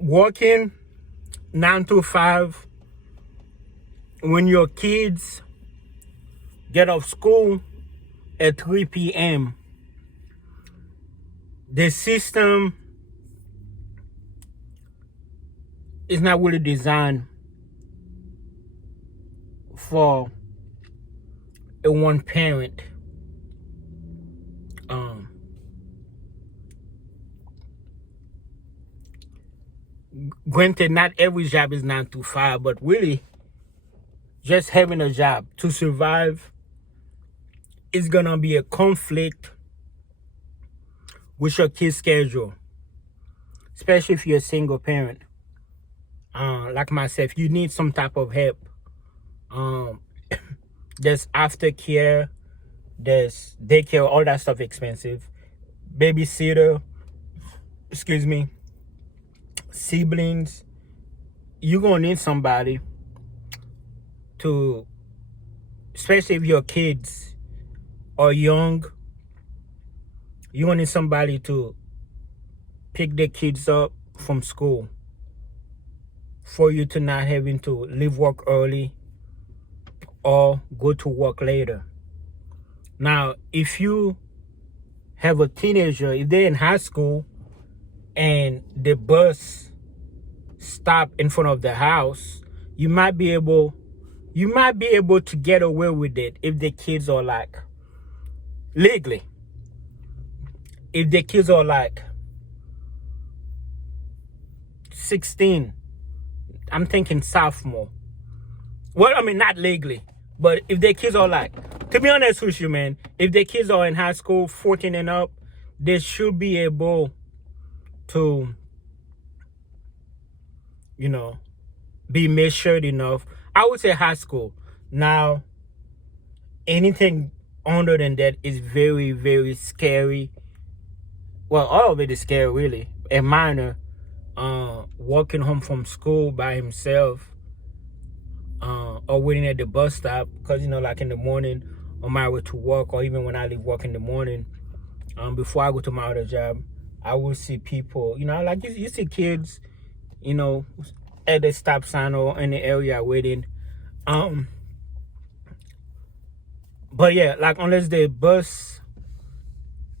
working 9 to 5 when your kids get off school at 3 p.m. The system is not really designed for a one parent. Granted, not every job is 9 to 5, but really just having a job to survive is gonna be a conflict with your kid's schedule, especially if you're a single parent. Like myself, you need some type of help. There's aftercare, there's daycare, all that stuff expensive. Babysitter, siblings. You're gonna need somebody to, especially if your kids are young, you're gonna need somebody to pick the kids up from school for you to not having to leave work early or go to work later. Now, if you have a teenager, if they're in high school and the bus stop in front of the house, you might be able to get away with it if the kids are like legally. If the kids are like 16, I'm thinking sophomore. Well, I mean, not legally, but if the kids are like, to be honest with you, man, if the kids are in high school, 14 and up, they should be able to, be measured enough. I would say high school. Now, anything under than that is very, very scary. Well, all of it is scary, really. A minor walking home from school by himself, or waiting at the bus stop, because like in the morning on my way to work, or even when I leave work in the morning, before I go to my other job, I will see people, like you see kids, at the stop sign or in the area waiting. But yeah, like unless the bus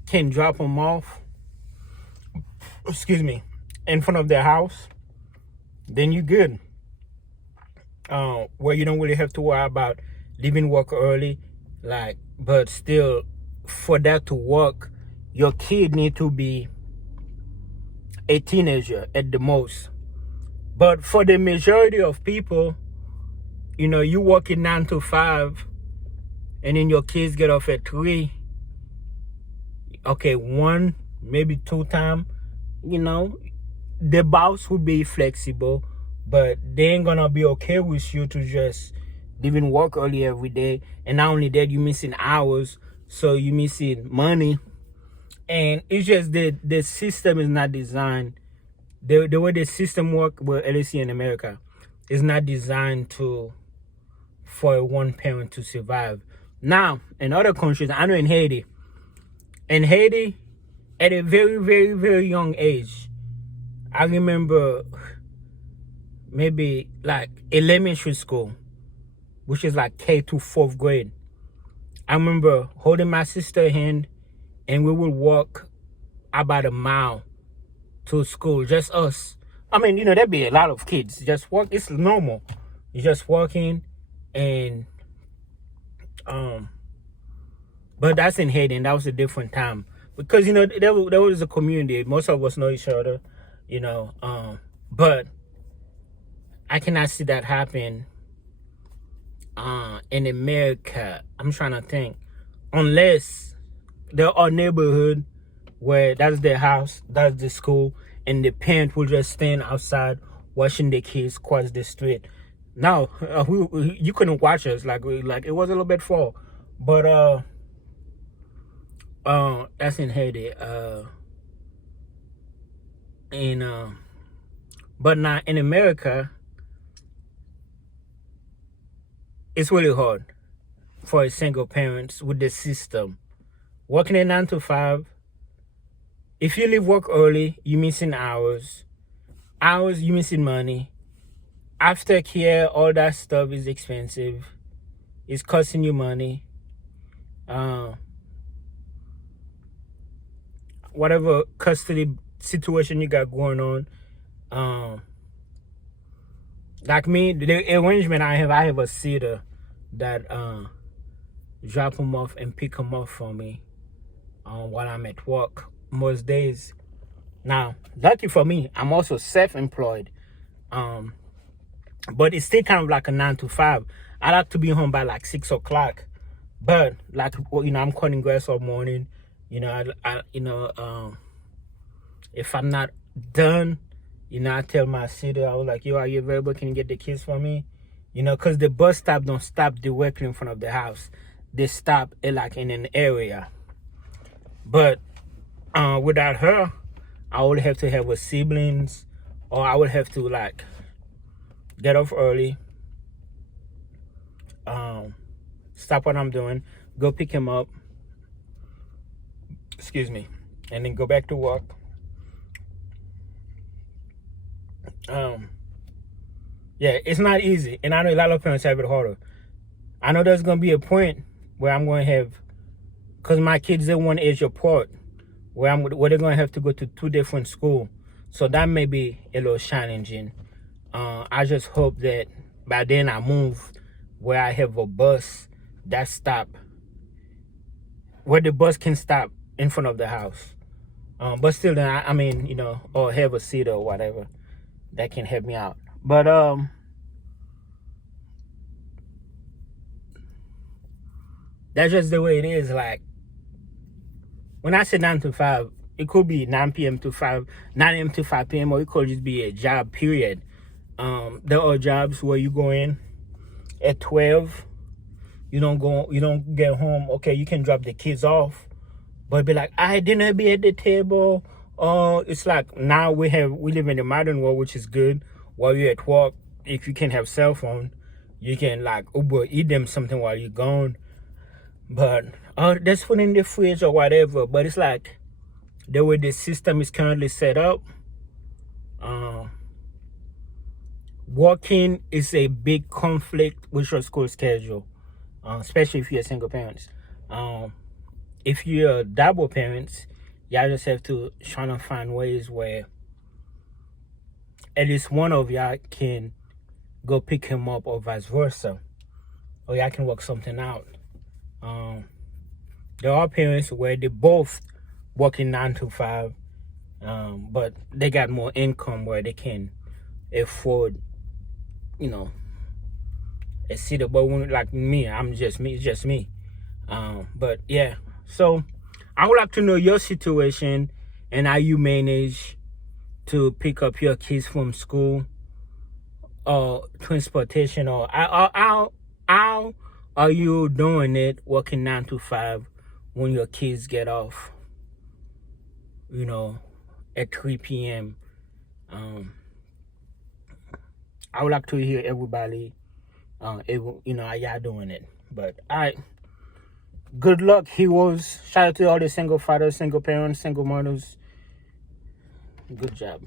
can drop them off, in front of their house, then you're good. Where you don't really have to worry about leaving work early, but still, for that to work, your kid need to be a teenager at the most. But for the majority of people, you working 9 to 5, and then your kids get off at 3. Okay, 1, maybe 2 times, the boss will be flexible, but they ain't gonna be okay with you to just leaving work early every day. And not only that, you're missing hours, so you're missing money. And it's just the system is not designed. The way the system works, well, at least here in America, is not designed for a one parent to survive. Now, in other countries, I know in Haiti, at a very, very, very young age, I remember maybe like elementary school, which is like K to 4th grade. I remember holding my sister's hand, and we would walk about a mile to school, just us. I mean, there'd be a lot of kids just walk. It's normal. You're just walking, and but that's in Haiti, and that was a different time, because there was a community. Most of us know each other, but I cannot see that happen in America. I'm trying to think, unless there are neighborhood where that's their house, that's the school, and the parent will just stand outside watching the kids cross the street. Now, you couldn't watch us, like it was a little bit far, but that's in Haiti. But now in America, it's really hard for a single parent with the system. Working at 9 to 5, if you leave work early, you're missing hours. hours, you missing money. Aftercare, all that stuff is expensive. It's costing you money. Whatever custody situation you got going on. Like me, the arrangement I have a sitter that drop them off and pick them up for me while I'm at work most days. Now, lucky for me, I'm also self-employed. But it's still kind of like a 9 to 5. I like to be home by like 6 o'clock. But like, I'm cutting grass all morning. If I'm not done, I tell my sitter, I was like, yo, are you available? Can you get the kids for me? Because the bus stop don't stop directly in front of the house. They stop like in an area. But without her, I would have to have with siblings, or I would have to like get off early, stop what I'm doing, go pick him up, and then go back to work. Yeah, it's not easy, and I know a lot of parents have it harder. I know there's gonna be a point where I'm going to have, because my kids are 1 age apart, where they're gonna have to go to 2 different schools, so that may be a little challenging. I just hope that by then I move where I have a bus that stop, where the bus can stop in front of the house. But still, then I mean, or have a seat or whatever that can help me out. But that's just the way it is. Like, when I say 9 to 5, it could be 9 p.m. to 9 a.m. to 5 p.m., or it could just be a job period. There are jobs where you go in at 12, you don't get home. Okay, you can drop the kids off, but be like, I didn't be at the table. It's like now we live in the modern world, which is good. While you're at work, if you can have cell phone, you can like Uber eat them something while you're gone. But there's food in the fridge or whatever. But it's like the way the system is currently set up. Working is a big conflict with your school schedule, especially if you're single parents. If you're double parents, y'all just have to try to find ways where at least one of y'all can go pick him up, or vice versa, or y'all can work something out. There are parents where they both working 9 to 5, but they got more income where they can afford, a sitter. But like me, it's just me. But yeah, so I would like to know your situation and how you manage to pick up your kids from school or transportation, or how are you doing it working 9 to 5 when your kids get off, at 3 p.m. I would like to hear everybody, how y'all doing it. But all right, good luck, heroes. Shout out to all the single fathers, single parents, single mothers. Good job.